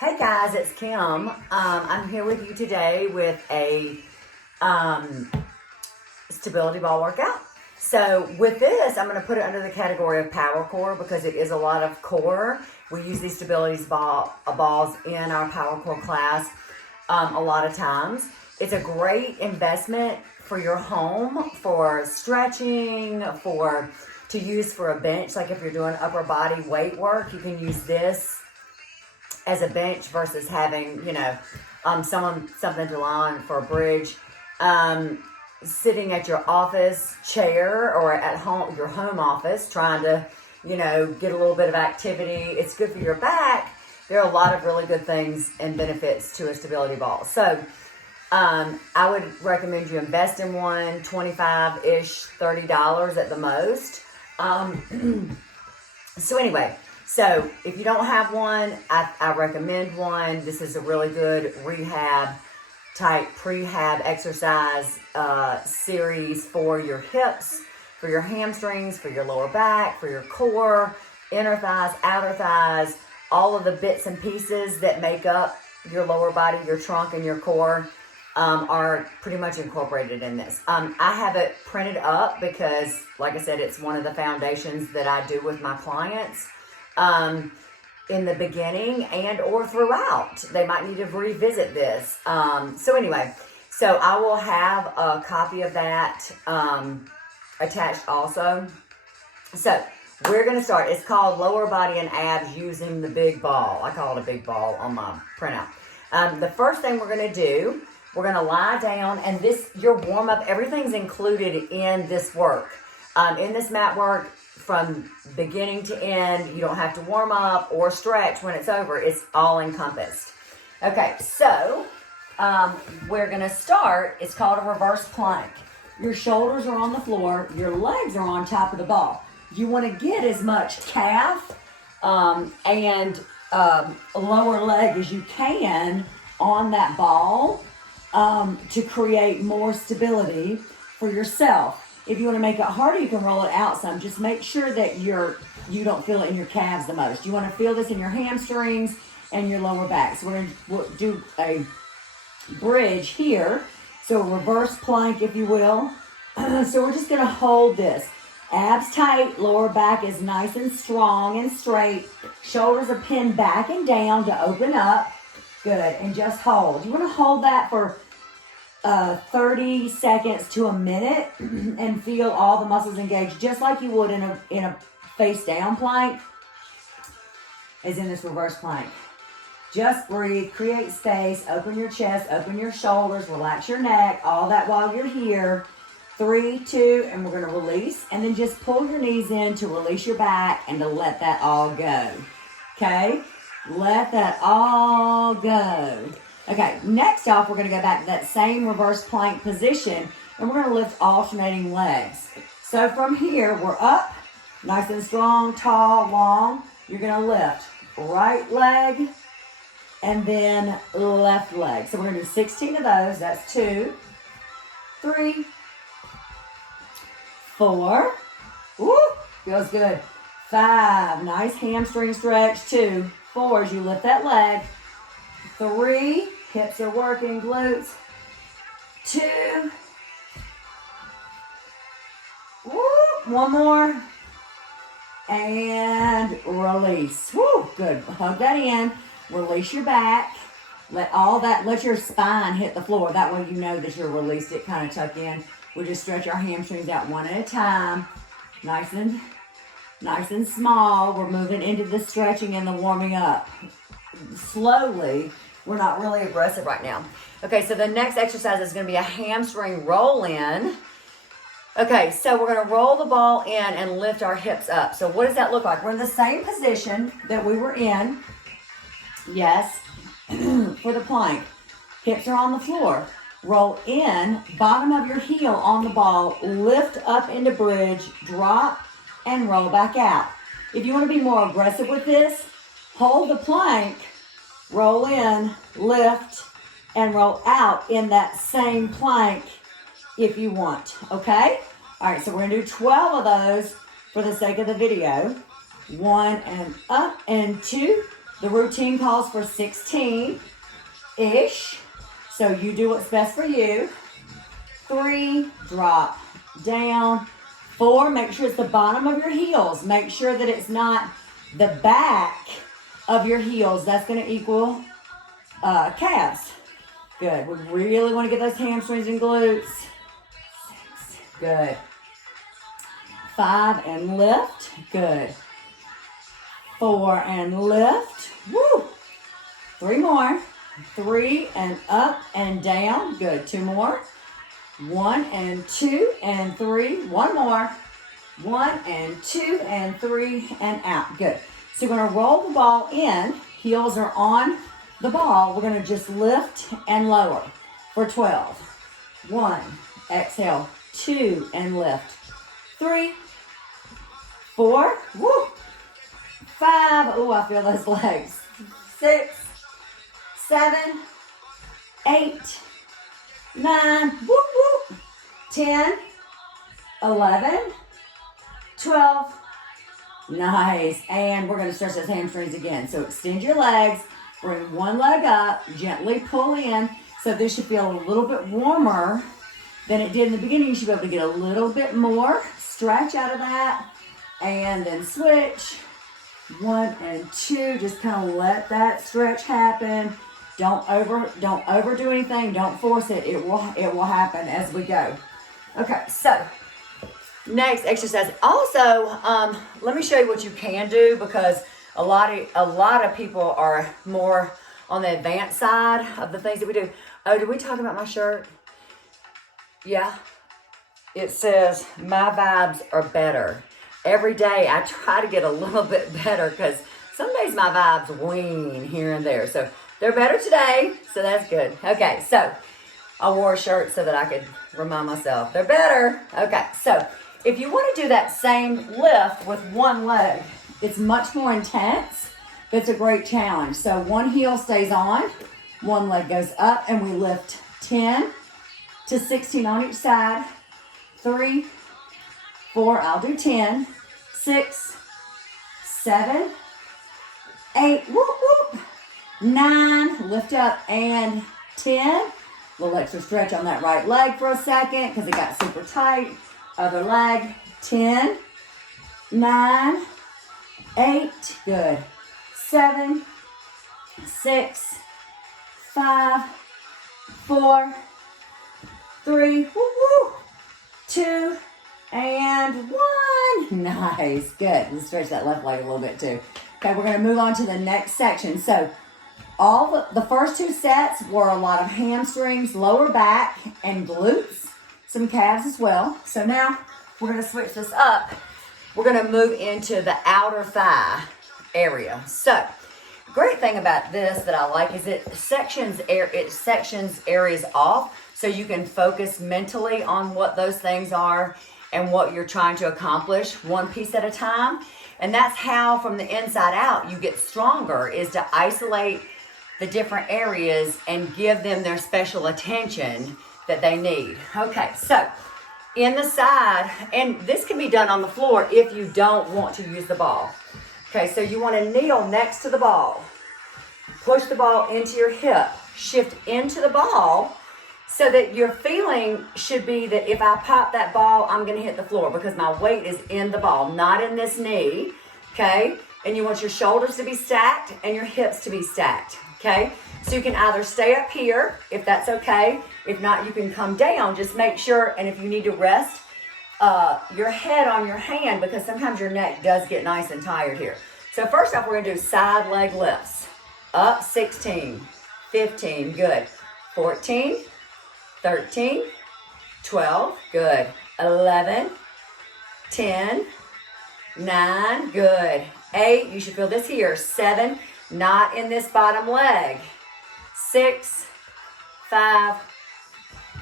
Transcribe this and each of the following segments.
Hey guys, it's Kim. I'm here with you today with a stability ball workout. So with this, I'm going to put it under the category of Powercore because it is a lot of core. We use these stability balls in our Powercore class a lot of times. It's a great investment for your home, for stretching, to use for a bench. Like if you're doing upper body weight work, you can use this as a bench versus having, something to lie on for a bridge. Sitting at your office chair or at home, your home office, trying to, get a little bit of activity. It's good for your back. There are a lot of really good things and benefits to a stability ball. So I would recommend you invest in one, $25-ish, $30 at the most. So if you don't have one, I recommend one. This is a really good rehab type prehab exercise series for your hips, for your hamstrings, for your lower back, for your core, inner thighs, outer thighs, all of the bits and pieces that make up your lower body, your trunk, and your core are pretty much incorporated in this. I have it printed up because, like I said, it's one of the foundations that I do with my clients. In the beginning and or throughout. They might need to revisit this. So I will have a copy of that attached also. So we're going to start. It's called Lower Body and Abs Using the Big Ball. I call it a big ball on my printout. The first thing we're going to do, we're going to lie down, and your warm-up, everything's included in this work. In this mat work, from beginning to end, you don't have to warm up or stretch when it's over. It's all encompassed. Okay, so we're going to start. It's called a reverse plank. Your shoulders are on the floor. Your legs are on top of the ball. You want to get as much calf and lower leg as you can on that ball to create more stability for yourself. If you want to make it harder, you can roll it out some. Just make sure that you don't feel it in your calves the most. You want to feel this in your hamstrings and your lower back. So we'll do a bridge here. So a reverse plank, if you will. So we're just going to hold this. Abs tight, lower back is nice and strong and straight. Shoulders are pinned back and down to open up. Good. And just hold. You want to hold that for 30 seconds to a minute and feel all the muscles engaged, just like you would in a face down plank, as in this reverse plank. Just breathe, create space, open your chest, open your shoulders, relax your neck, all that while you're here. 3, 2, and we're going to release, and then just pull your knees in to release your back and to let that all go. Okay? Let that all go. Okay, next off, we're going to go back to that same reverse plank position, and we're going to lift alternating legs. So from here, we're up, nice and strong, tall, long. You're going to lift right leg and then left leg. So we're going to do 16 of those. That's 2, 3, 4. Woo, feels good. 5, nice hamstring stretch. 2, 4 as you lift that leg. 3, hips are working, glutes. 2. Woo, 1 more. And release. Woo, good. Hug that in. Release your back. Let your spine hit the floor. That way you know that you're released it, kind of tuck in. We just stretch our hamstrings out one at a time. Nice and small. We're moving into the stretching and the warming up. Slowly. We're not really aggressive right now. Okay, so the next exercise is going to be a hamstring roll in. Okay, so we're going to roll the ball in and lift our hips up. So what does that look like? We're in the same position that we were in. Yes, for the plank. Hips are on the floor. Roll in, bottom of your heel on the ball, lift up into bridge, drop, and roll back out. If you want to be more aggressive with this, hold the plank, roll in, lift, and roll out in that same plank if you want, okay? All right, so we're going to do 12 of those for the sake of the video. 1 and up and 2, The routine calls for 16-ish. So you do what's best for you. 3, drop down. 4, make sure it's the bottom of your heels. Make sure that it's not the back of your heels. That's going to equal calves. Good. We really want to get those hamstrings and glutes. 6, good. 5 and lift. Good. 4 and lift. Woo. 3 more. 3 and up and down. Good. 2 more. 1 and 2 and 3. 1 more. 1 and 2 and 3 and out. Good. So we're going to roll the ball in. Heels are on the ball. We're going to just lift and lower for 12. 1. Exhale. 2 and lift. 3. 4. Woo. 5. Oh, I feel those legs. 6. 7. 8. 9. Woo, woo. 10. 11. 12. Nice. And we're going to stretch those hamstrings again. So extend your legs. Bring one leg up. Gently pull in. So this should feel a little bit warmer than it did in the beginning. You should be able to get a little bit more stretch out of that. And then switch. 1 and 2. Just kind of let that stretch happen. Don't overdo anything. Don't force it. It will happen as we go. Okay, so next exercise. Also, let me show you what you can do, because a lot of people are more on the advanced side of the things that we do. Oh, did we talk about my shirt? Yeah. It says, my vibes are better. Every day I try to get a little bit better, because some days my vibes wane here and there. So they're better today, so that's good. Okay, so I wore a shirt so that I could remind myself they're better. Okay, so if you want to do that same lift with one leg, it's much more intense, but it's a great challenge. So one heel stays on, one leg goes up, and we lift 10 to 16 on each side. 3, 4, I'll do 10, 6, 7, 8, whoop, whoop, 9, lift up, and 10. A little extra stretch on that right leg for a second because it got super tight. Other leg. 10, 9, 8, good. 7, 6, 5, 4, 3, woo, woo, 2, and 1. Nice, good. Let's stretch that left leg a little bit too. Okay, we're going to move on to the next section. So all the first 2 sets were a lot of hamstrings, lower back, and glutes, some calves as well. So now we're going to switch this up. We're going to move into the outer thigh area. So great thing about this that I like is it sections areas off, so you can focus mentally on what those things are and what you're trying to accomplish, one piece at a time. And that's how, from the inside out, you get stronger, is to isolate the different areas and give them their special attention that they need. Okay, so in the side, and this can be done on the floor if you don't want to use the ball. Okay, so you want to kneel next to the ball. Push the ball into your hip. Shift into the ball, so that your feeling should be that if I pop that ball, I'm going to hit the floor, because my weight is in the ball, not in this knee, okay? And you want your shoulders to be stacked and your hips to be stacked, okay? So you can either stay up here, if that's okay. If not, you can come down. Just make sure, and if you need to rest your head on your hand, because sometimes your neck does get nice and tired here. So first off, we're going to do side leg lifts. Up 16, 15, good. 14, 13, 12, good. 11, 10, 9, good. 8, you should feel this here. 7, not in this bottom leg. 6, 5,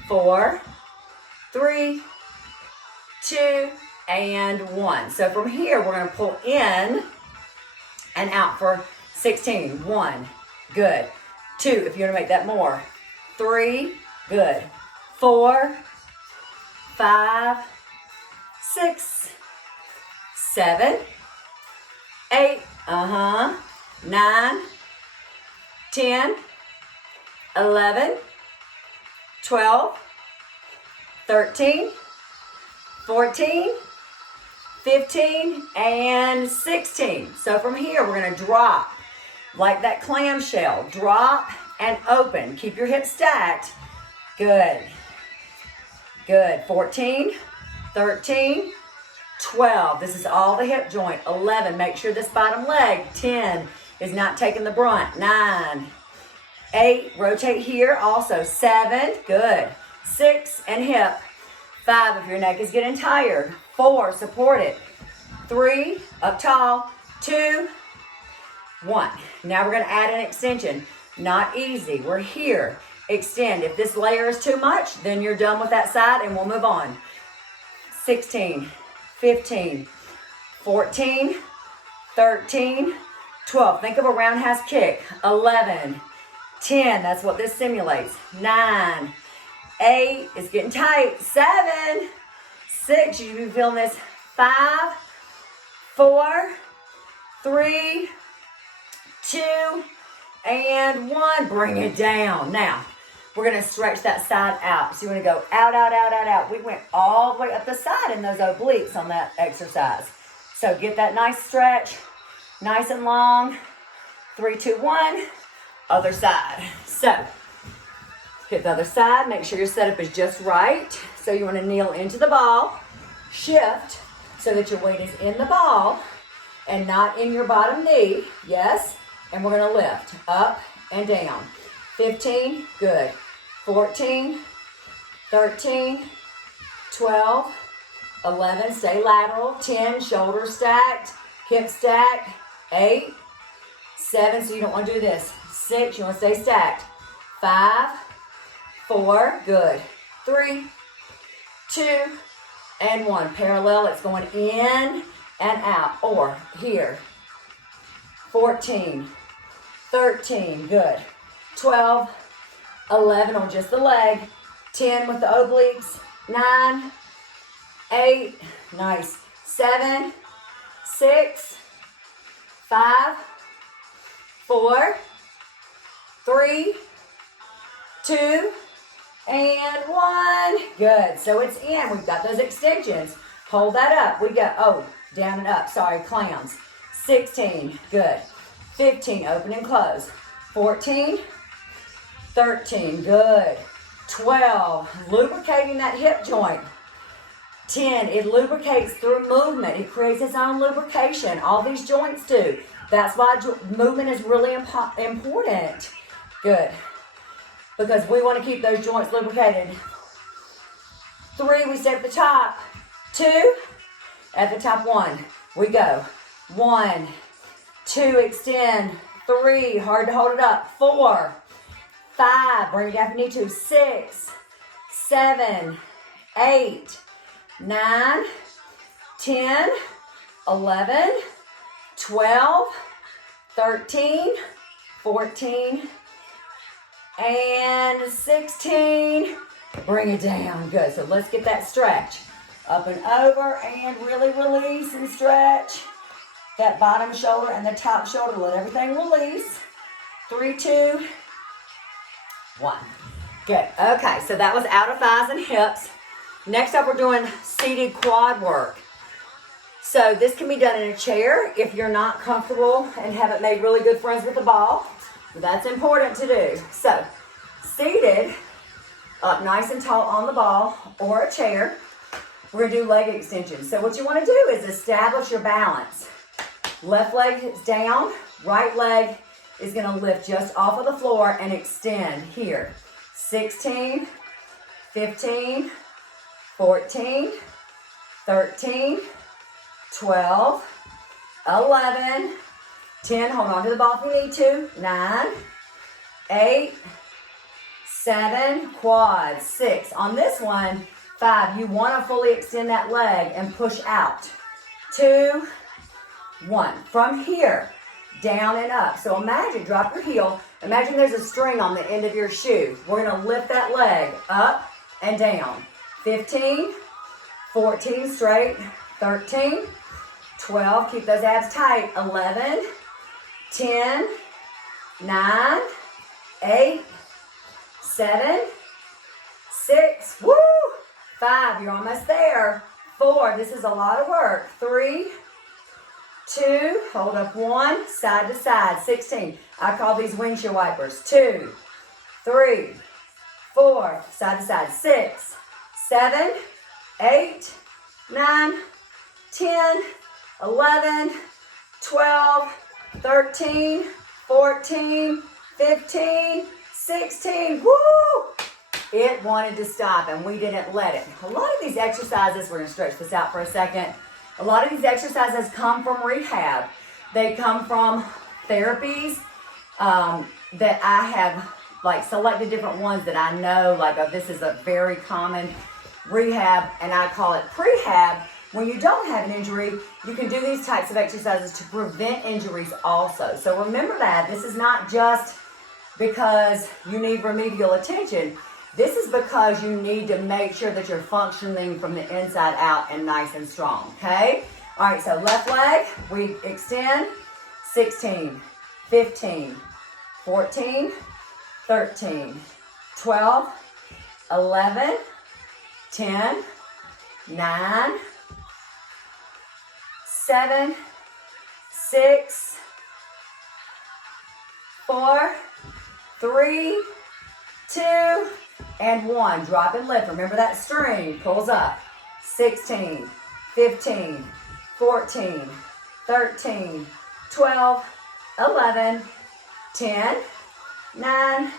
4, 3, 2, and 1. So from here, we're going to pull in and out for 16. 1, good. 2, if you want to make that more. 3, good. 4, 5, 6, 7, 8, 9, 10, 11, 12, 13, 14, 15, and 16. So from here, we're gonna drop like that clamshell. Drop and open. Keep your hips stacked. Good. Good. 14, 13, 12. This is all the hip joint. 11. Make sure this bottom leg. 10 is not taking the brunt. 9, 8. Rotate here also. 7. Good. 6 and hip. 5 if your neck is getting tired. 4. Support it. 3. Up tall. 2. 1. Now we're going to add an extension. Not easy. We're here. Extend. If this layer is too much, then you're done with that side and we'll move on. 16, 15, 14, 13, 12. Think of a roundhouse kick. 11, 10. That's what this simulates. 9, 8. It's getting tight. 7, 6. You should be feeling this. 5, 4, 3, 2, and 1. Bring it down. Now, we're going to stretch that side out. So you want to go out, out, out, out, out. We went all the way up the side in those obliques on that exercise. So get that nice stretch, nice and long. 3, 2, 1. Other side. So hit the other side. Make sure your setup is just right. So you want to kneel into the ball. Shift so that your weight is in the ball and not in your bottom knee. Yes. And we're going to lift up and down. 15, good. 14, 13, 12, 11, stay lateral. 10, shoulders stacked, hips stacked. 8, 7, so you don't want to do this. 6, you want to stay stacked. 5, 4, good. 3, 2, and 1. Parallel, it's going in and out. Or here. 14, 13, good. 12, 11 on just the leg. 10 with the obliques. 9, 8, nice. 7, 6, 5, 4, 3, 2, and 1. Good. So it's in. We've got those extensions. Hold that up. We go. Oh, down and up. Sorry, clowns. 16, good. 15, open and close. 14, 13, good. 12, lubricating that hip joint. 10, it lubricates through movement. It creates its own lubrication. All these joints do. That's why movement is really important. Good. Because we want to keep those joints lubricated. 3, we stay at the top. 2, at the top. 1, we go. 1, 2, extend. 3, hard to hold it up. 4, 5, bring it down if you need to. 6, 7, 8, 9, 10, 11, 12, 13, 14, and 16. Bring it down. Good. So let's get that stretch. Up and over and really release and stretch. That bottom shoulder and the top shoulder. Let everything release. 3, 2, 1. Good. Okay, so that was outer thighs and hips. Next up, we're doing seated quad work. So this can be done in a chair if you're not comfortable and haven't made really good friends with the ball. That's important to do. So seated, up nice and tall on the ball or a chair. We're going to do leg extensions. So what you want to do is establish your balance. Left leg is down, right leg is going to lift just off of the floor and extend here. 16, 15, 14, 13, 12, 11, 10, hold on to the ball if you need to, 9, 8, 7, quad, 6. On this one, 5, you want to fully extend that leg and push out. 2, 1. From here, down and up. So imagine, drop your heel. Imagine there's a string on the end of your shoe. We're going to lift that leg up and down. 15, 14, straight, 13, 12, keep those abs tight, 11, 10, 9, 8, 7, 6, woo! 5, you're almost there. 4, this is a lot of work. 3, 2, hold up 1, side to side. 16, I call these windshield wipers. 2, 3, 4, side to side. 6, 7, 8, 9, 10, 11, 12, 13, 14, 15, 16. Woo! It wanted to stop and we didn't let it. A lot of these exercises, we're going to stretch this out for a second. A lot of these exercises come from rehab. They come from therapies that I have like selected different ones that I know like this is a very common rehab, and I call it prehab. When you don't have an injury, you can do these types of exercises to prevent injuries also. So remember that this is not just because you need remedial attention. This is because you need to make sure that you're functioning from the inside out and nice and strong, okay? All right, so left leg, we extend. 16, 15, 14, 13, 12, 11, 10, 9, 7, 6, 4, 3, 2, and 1. Drop and lift. Remember that string pulls up. 16, 15, 14, 13, 12, 11, 10, 9,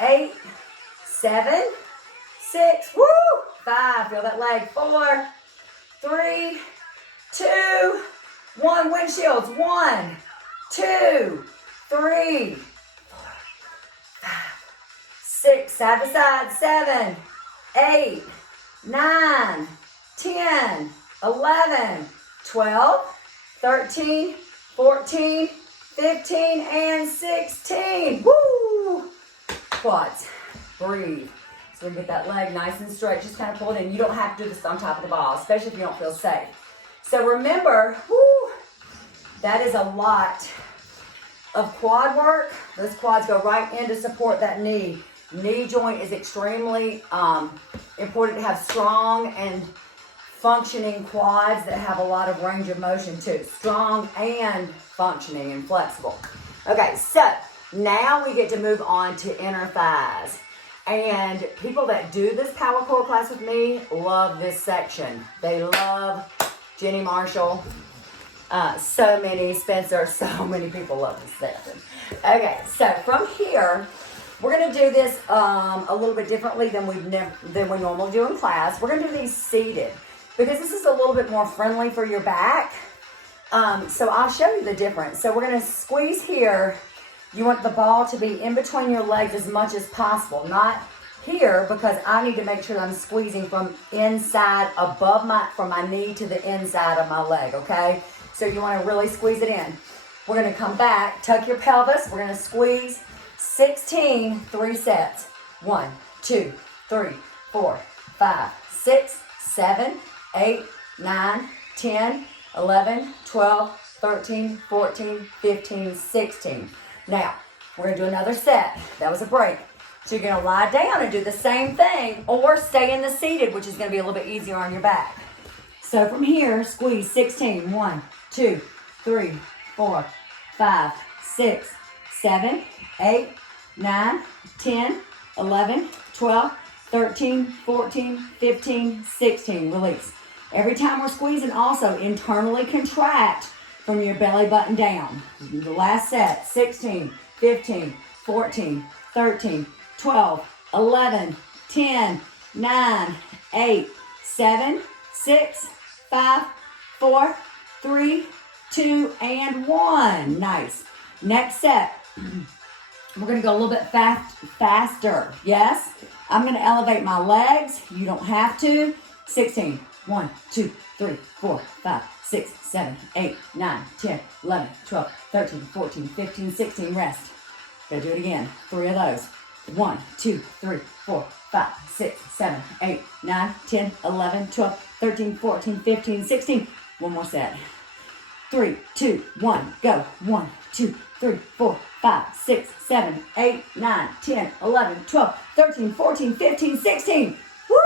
8, 7, 6, woo! 5, feel that leg. 4, 3, 2, 1. Windshields. 1, 2, 3, 4, 5, 6, side to side. 7, 8, 9, 10, 11, 12, 13, 14, 15, and 16. Woo! Quads. Breathe. So we get that leg nice and straight. Just kind of pull it in. You don't have to do this on top of the ball, especially if you don't feel safe. So remember, woo, that is a lot of quad work. Those quads go right in to support that knee. Knee joint is extremely important to have strong and functioning quads that have a lot of range of motion too. Strong and functioning and flexible. Okay, so now we get to move on to inner thighs. And people that do this Powercore class with me love this section. They love Jenny Marshall. So many, Spencer, so many people love this section. Okay, so from here, we're going to do this a little bit differently than we normally do in class. We're going to do these seated because this is a little bit more friendly for your back. So I'll show you the difference. So we're going to squeeze here. You want the ball to be in between your legs as much as possible, not here because I need to make sure that I'm squeezing from inside from my knee to the inside of my leg, okay? So you want to really squeeze it in. We're going to come back, tuck your pelvis. We're going to squeeze 16, 3 sets. 1, 2, 3, 4, 5, 6, 7, 8, 9, 10, 11, 12, 13, 14, 15, 16. Now, we're going to do another set. That was a break. So you're going to lie down and do the same thing or stay in the seated, which is going to be a little bit easier on your back. So from here, squeeze 16. 1, 2, 3, 4, 5, 6, 7, 8, 9, 10, 11, 12, 13, 14, 15, 16. Release. Every time we're squeezing, also internally contract from your belly button down. The last set, 16, 15, 14, 13, 12, 11, 10, 9, 8, 7, 6, 5, 4, 3, 2, and 1. Nice. Next set. We're going to go a little bit faster. Yes? I'm going to elevate my legs. You don't have to. 16. 1, 2, 3, 4, 5, 6, 7, 8, 9, 10, 11, 12, 13, 14, 15, 16. Rest. Gotta do it again. 3 of those. 1, 2, 3, 4, 5, 6, 7, 8, 9, 10, 11, 12, 13, 14, 15, 16. One more set. 3, 2, 1, go. 1, 2, 3, 4, 5, 6, 7, 8, 9, 10, 11, 12, 13, 14, 15, 16. Woo!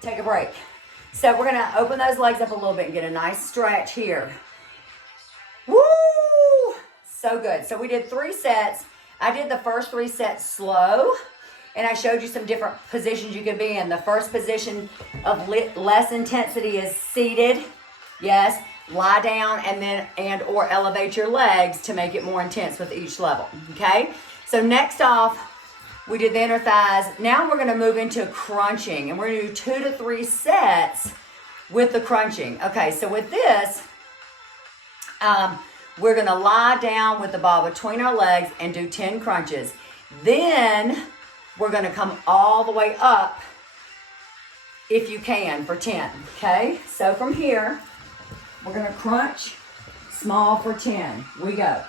Take a break. So we're gonna open those legs up a little bit and get a nice stretch here. Woo! So good. So we did 3 sets. I did the first 3 sets slow, and I showed you some different positions you could be in. The first position of less intensity is seated. Yes, lie down and or elevate your legs to make it more intense with each level. Okay? So next off, we did the inner thighs. Now we're gonna move into crunching, and we're gonna do 2 to 3 sets with the crunching. Okay, so with this, we're gonna lie down with the ball between our legs and do 10 crunches. Then we're gonna come all the way up if you can for 10, okay? So from here, we're gonna crunch small for 10. We go.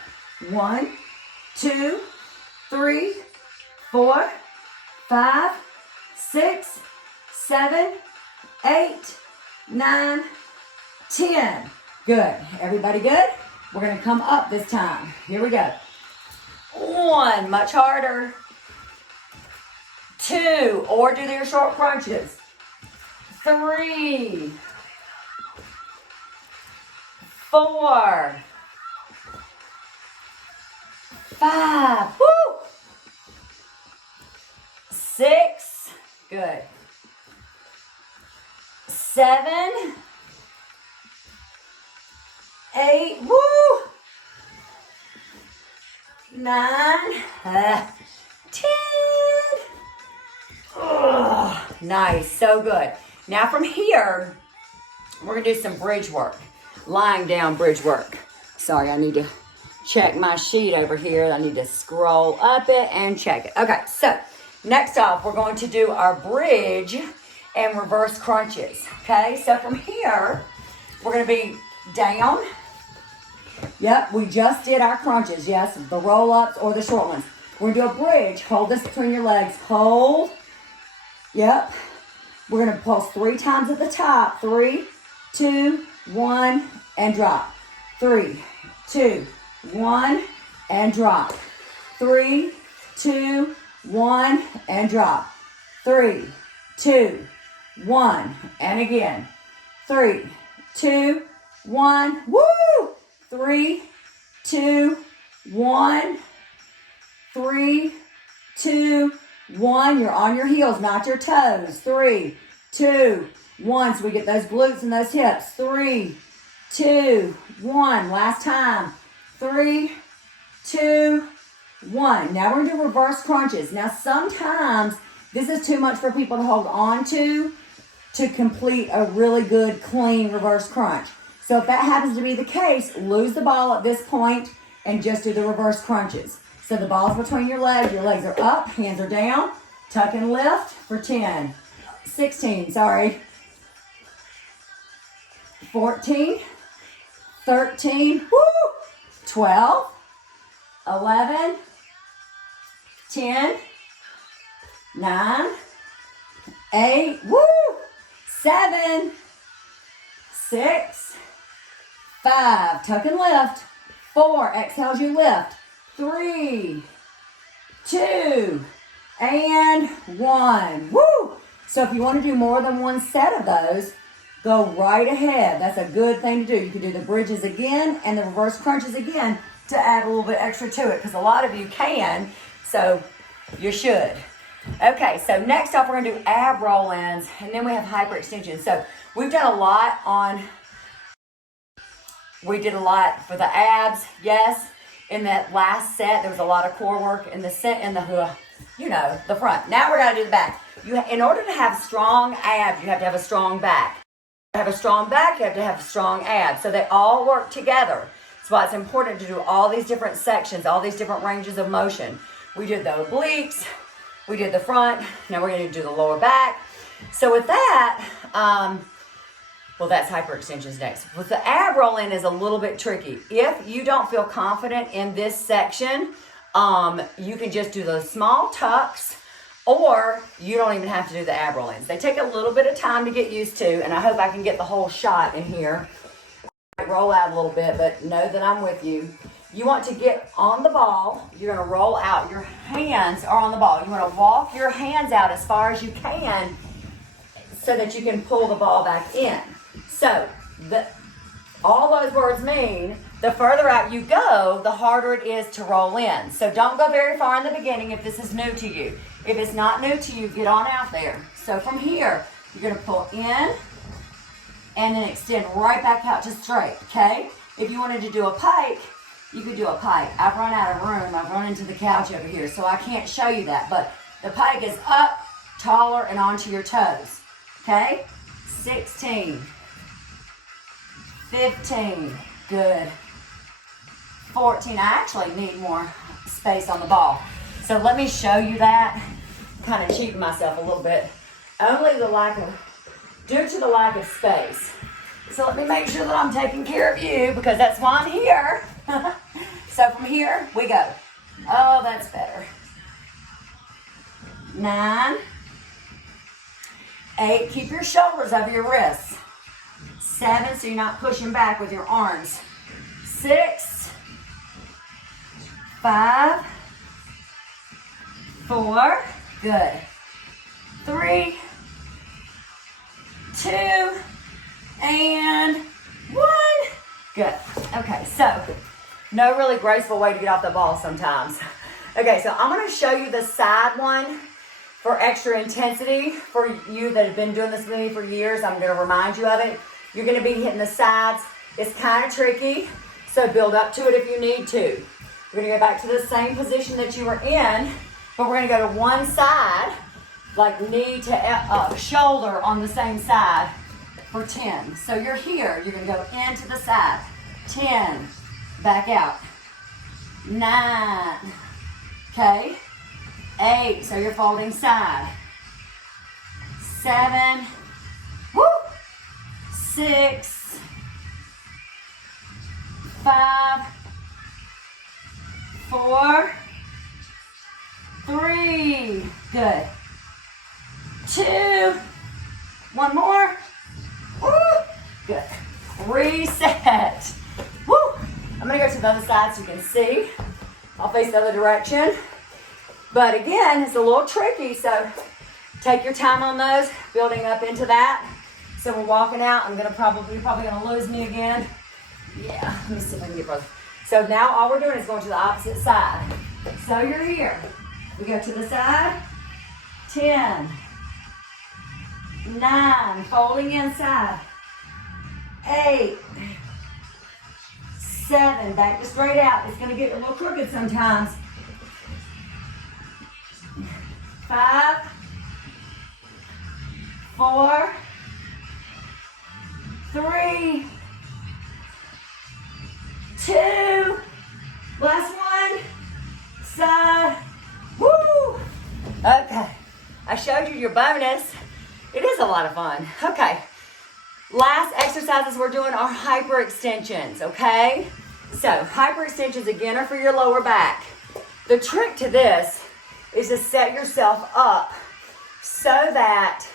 1, 2, 3, 4, 5, 6, 7, 8, 9, 10. Good. Everybody good? We're going to come up this time. Here we go. 1, much harder. 2, or do your short crunches. 3, 4, 5, woo! 6, good. 7, 8, woo! 9, 10. Oh, nice, so good. Now from here, we're gonna do some bridge work. Lying down bridge work. Sorry, I need to check my sheet over here. I need to scroll up it and check it. Okay, so next off, we're going to do our bridge and reverse crunches. Okay, so from here, we're gonna be down. Yep, we just did our crunches. Yes, the roll-ups or the short ones. We're gonna do a bridge. Hold this between your legs. Hold. Yep. We're gonna pulse 3 times at the top. 3, 2, 1, and drop. 3, 2, 1, and drop. 3, 2, 1, and drop. 3, 2, 1, and again. 3, 2, 1. Woo! 3, 2, 1. 3, 2, 1. You're on your heels, not your toes. 3, 2, 1. So we get those glutes and those hips. 3, 2, 1. Last time. 3, 2, 1. Now we're going to do reverse crunches. Now sometimes this is too much for people to hold on to complete a really good, clean reverse crunch. So if that happens to be the case, lose the ball at this point and just do the reverse crunches. So the ball's between your legs are up, hands are down, tuck and lift for 10, 16, 14, 13, woo, 12, 11, 10, 9, 8, woo, 7, 6, 5, tuck and lift. 4, exhale as you lift. 3, 2, and 1. Woo! So if you want to do more than one set of those, go right ahead. That's a good thing to do. You can do the bridges again and the reverse crunches again to add a little bit extra to it, because a lot of you can, so you should. Okay, so next up we're going to do ab roll-ins, and then we have hyperextension. So we've done a lot on... We did a lot for the abs, yes. In that last set, there was a lot of core work in the the front. Now we're gonna do the back. In order to have strong abs, you have to have a strong back. To have a strong back, you have to have strong abs. So they all work together. That's why it's important to do all these different sections, all these different ranges of motion. We did the obliques, we did the front. Now we're gonna do the lower back. So with that, well, that's hyperextensions next. With the ab roll-in is a little bit tricky. If you don't feel confident in this section, you can just do those small tucks, or you don't even have to do the ab roll-ins. They take a little bit of time to get used to, and I hope I can get the whole shot in here. might roll out a little bit, but know that I'm with you. You want to get on the ball. You're going to roll out. Your hands are on the ball. You want to walk your hands out as far as you can so that you can pull the ball back in. So all those words mean the further out you go, the harder it is to roll in. So don't go very far in the beginning if this is new to you. If it's not new to you, get on out there. So from here, you're going to pull in and then extend right back out to straight, okay? If you wanted to do a pike, you could do a pike. I've run out of room. I've run into the couch over here, so I can't show you that. But the pike is up, taller, and onto your toes, okay? 16, 15, good. 14, I actually need more space on the ball. So let me show you that. Kind of cheating myself a little bit. Due to the lack of space. So let me make sure that I'm taking care of you because that's why I'm here. So from here, we go. Oh, that's better. 9, 8, keep your shoulders over your wrists. 7, so you're not pushing back with your arms. 6, 5, 4, good. 3, 2, and 1. Good. Okay, so no really graceful way to get off the ball sometimes. Okay, so I'm going to show you the side one for extra intensity. For you that have been doing this with me for years, I'm going to remind you of it. You're going to be hitting the sides. It's kind of tricky, so build up to it if you need to. We're going to go back to the same position that you were in, but we're going to go to one side, like knee to shoulder on the same side for 10. So you're here. You're going to go into the side. 10. Back out. 9. Okay. 8. So you're folding side. 7. Woo. 6. 5. 4. 3. Good. 2. One more. Woo. Good. Reset. Woo. I'm going to go to the other side so you can see. I'll face the other direction. But again, it's a little tricky, so take your time on those, building up into that. So we're walking out. You're probably going to lose me again. Yeah, let me see if I can get both. So now all we're doing is going to the opposite side. So you're here. We go to the side. 10. 9. Folding inside. 8. 7. Back to straight out. It's going to get a little crooked sometimes. 5. 4. 3. 2. Last one. Side. Woo! Okay. I showed you your bonus. It is a lot of fun. Okay. Last exercises we're doing are hyperextensions, okay? So hyperextensions again are for your lower back. The trick to this is to set yourself up so that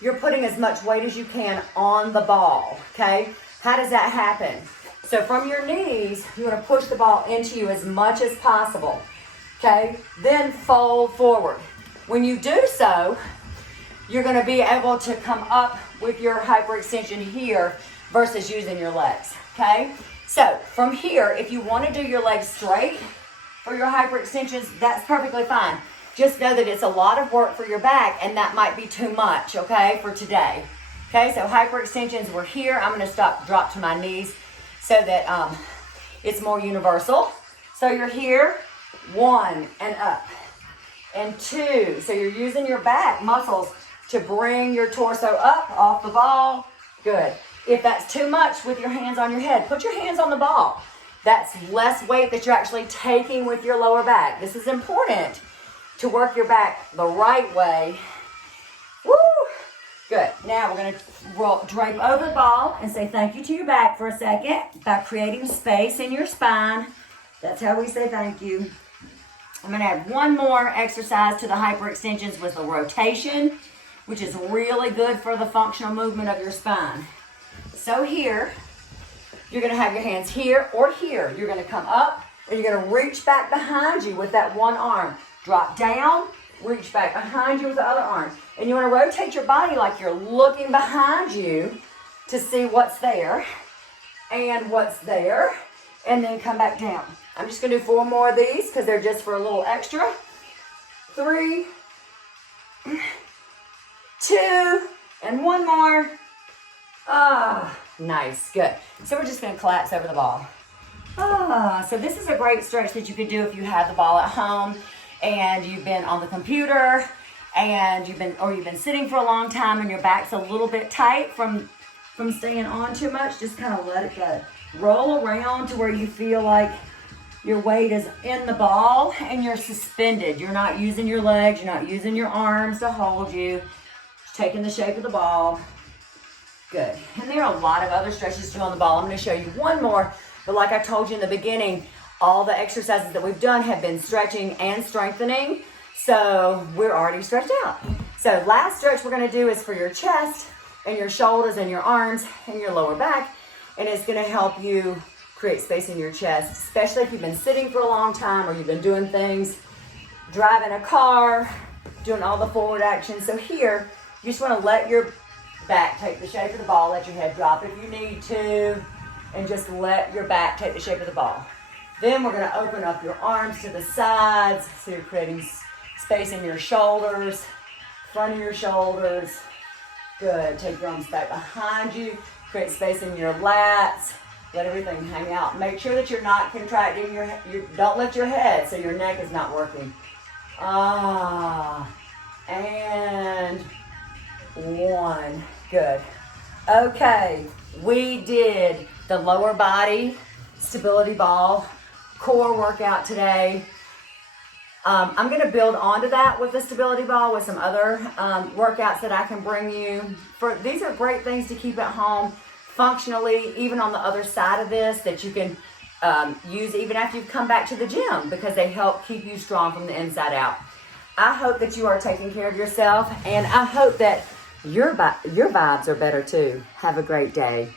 you're putting as much weight as you can on the ball, okay? How does that happen? So from your knees, you want to push the ball into you as much as possible, okay? Then fold forward. When you do so, you're going to be able to come up with your hyperextension here versus using your legs, okay? So from here, if you want to do your legs straight for your hyperextensions, that's perfectly fine. Just know that it's a lot of work for your back and that might be too much, okay, for today. Okay, so hyperextensions, we're here. I'm going to drop to my knees so that it's more universal. So you're here, 1 and up, and 2. So you're using your back muscles to bring your torso up off the ball. Good. If that's too much with your hands on your head, put your hands on the ball. That's less weight that you're actually taking with your lower back. This is important to work your back the right way. Woo! Good. Now we're going to drape over the ball and say thank you to your back for a second by creating space in your spine. That's how we say thank you. I'm going to add one more exercise to the hyperextensions with the rotation, which is really good for the functional movement of your spine. So here, You're gonna have your hands here or here. You're gonna come up and you're gonna reach back behind you with that one arm. Drop down, reach back behind you with the other arm. And you wanna rotate your body like you're looking behind you to see what's there and what's there, and then come back down. I'm just gonna do 4 more of these because they're just for a little extra. 3, 2, and 1 more. Nice, good. So we're just gonna collapse over the ball. So this is a great stretch that you could do if you have the ball at home and you've been on the computer and you've been sitting for a long time and your back's a little bit tight from staying on too much. Just kind of let it go. Roll around to where you feel like your weight is in the ball and you're suspended. You're not using your legs, you're not using your arms to hold you. Just taking the shape of the ball. Good. And there are a lot of other stretches to do on the ball. I'm going to show you one more, but like I told you in the beginning, all the exercises that we've done have been stretching and strengthening, so we're already stretched out. So last stretch we're going to do is for your chest and your shoulders and your arms and your lower back, and it's going to help you create space in your chest, especially if you've been sitting for a long time or you've been doing things, driving a car, doing all the forward action. So here, you just want to let your back take the shape of the ball, let your head drop if you need to, and just let your back take the shape of the ball. Then we're going to open up your arms to the sides, so you're creating space in your shoulders, front of your shoulders. Good. Take your arms back behind you, create space in your lats, let everything hang out. Make sure that you're not contracting don't let your head, so your neck is not working. And 1. Good. Okay, we did the lower body stability ball core workout today. I'm going to build onto that with the stability ball with some other workouts that I can bring you. These are great things to keep at home functionally, even on the other side of this, that you can use even after you've come back to the gym, because they help keep you strong from the inside out. I hope that you are taking care of yourself, and I hope that your vibes are better too. Have a great day.